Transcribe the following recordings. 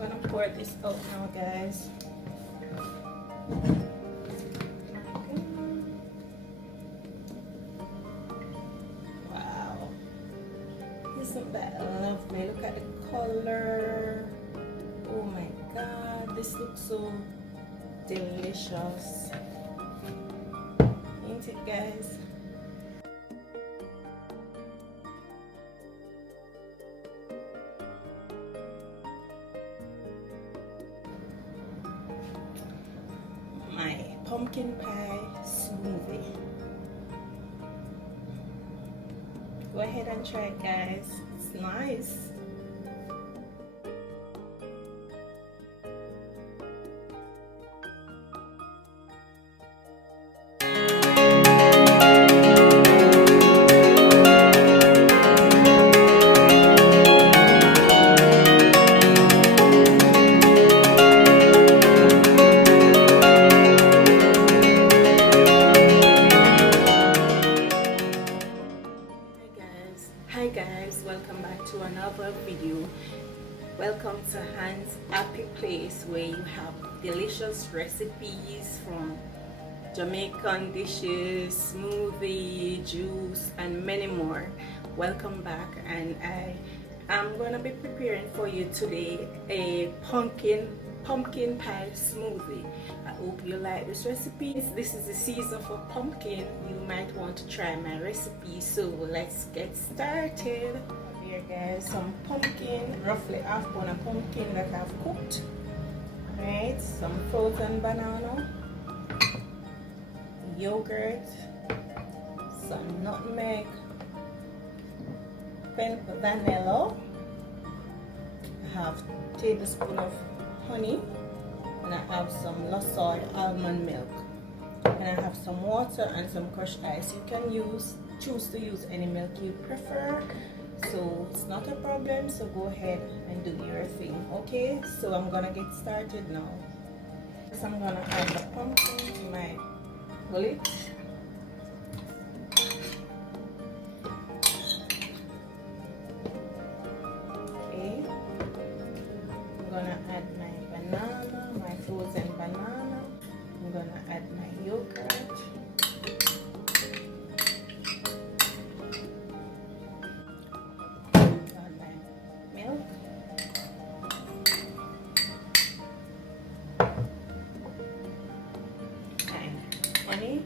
I'm gonna pour this out now, guys. Wow, isn't that lovely? Look at the color. Oh my god, this looks so delicious, ain't it, guys? My pumpkin pie smoothie. Go ahead and try it, guys. It's nice. Hi guys, welcome back to another video. Welcome to Han's Happy Place, where you have delicious recipes from Jamaican dishes, smoothie, juice, and many more. Welcome back, and I am going to be preparing for you today a pumpkin pie smoothie. I hope you like this recipe. This is the season for pumpkin. You might want to try my recipe, so let's get started. Here guys, some pumpkin, roughly half pound of pumpkin that I've cooked. Right, some frozen banana, yogurt, some nutmeg, vanilla. I have a tablespoon of honey, and I have some Losol almond milk, and I have some water and some crushed ice. You can choose to use any milk you prefer, so it's not a problem. So go ahead and do your thing. Okay, so I'm gonna get started now. So I'm gonna add the pumpkin to my bullet. Okay, I'm gonna add my banana, my frozen banana. I'm gonna add my yogurt. Add my milk. And honey.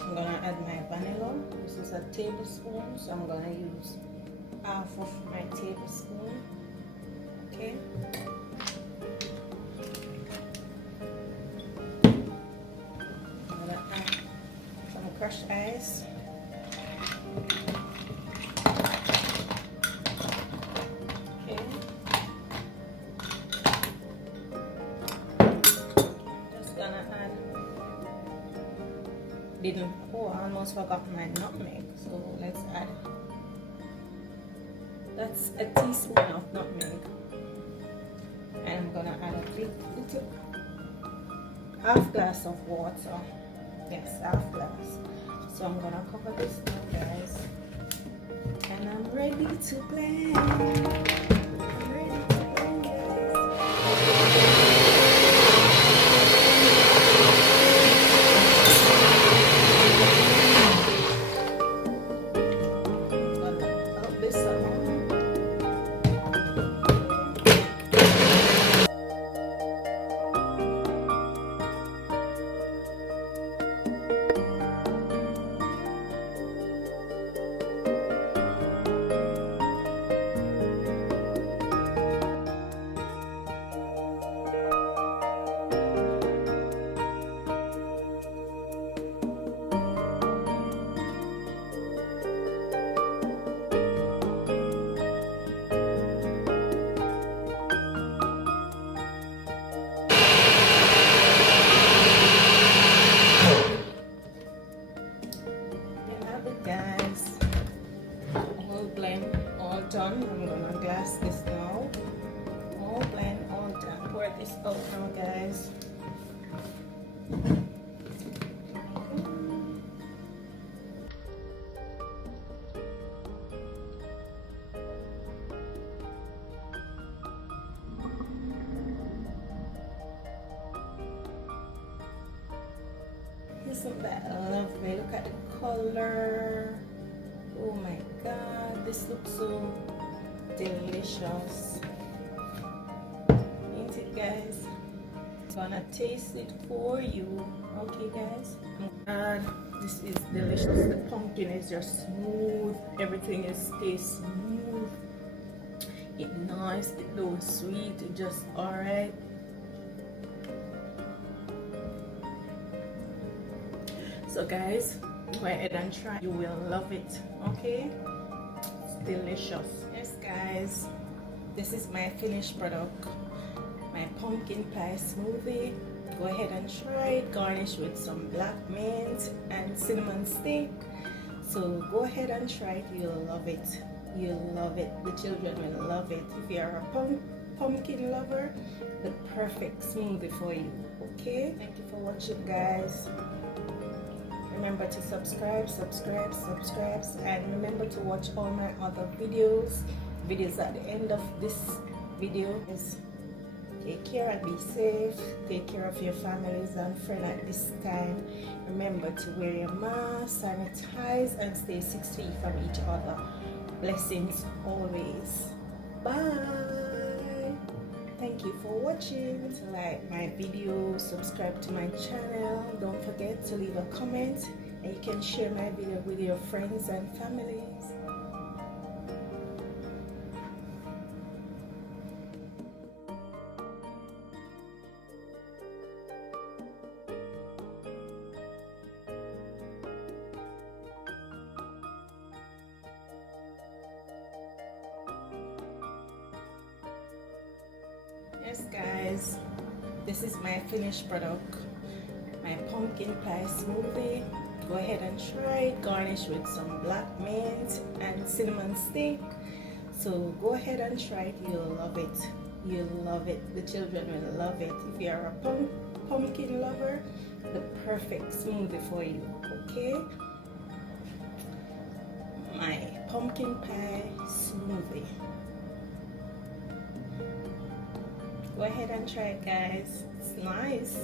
I'm gonna add my vanilla. This is a tablespoon, so I'm gonna use half of my tablespoon. Okay. I'm gonna add some crushed ice. Okay. Just gonna add. I almost forgot my nutmeg, so let's add. That's a teaspoon of nutmeg, and I'm gonna add a little half glass of water. Yes, half glass. So I'm gonna cover this now, guys, and I'm ready to blend. I'm ready to blend, guys. Guys, all blend, all done. I'm gonna glass this now. All blend, all done. Pour this out now, guys. Isn't that lovely? Look at the color. Oh my god, this looks so delicious. Ain't it, guys? Gonna taste it for you. Okay, guys. God, this is delicious. The pumpkin is just smooth. Everything is tastes smooth. It's nice. It don't sweet. It just alright. So guys, go ahead and try. You will love it. Okay, it's delicious. Yes guys, this is my finished product, my pumpkin pie smoothie. Go ahead and try it. Garnish with some black mint and cinnamon stick. So go ahead and try it. You'll love it. You'll love it. The children will love it. If you're a pumpkin lover, the perfect smoothie for you. Okay, thank you for watching, guys. Remember to subscribe, and remember to watch all my other videos at the end of this video. Take care and be safe. Take care of your families and friends at this time. Remember to wear your mask, sanitize, and stay 6 feet from each other. Blessings always. Bye. Thank you for watching. Like my video, subscribe to my channel. Don't forget to leave a comment, and you can share my video with your friends and families. Yes guys, this is my finished product, my pumpkin pie smoothie. Go ahead and try it. Garnish with some black mint and cinnamon stick. So go ahead and try it. You'll love it. You'll love it. The children will love it. If you're a pumpkin lover, the perfect smoothie for you. Okay, my pumpkin pie smoothie. Go ahead and try it, guys. It's nice.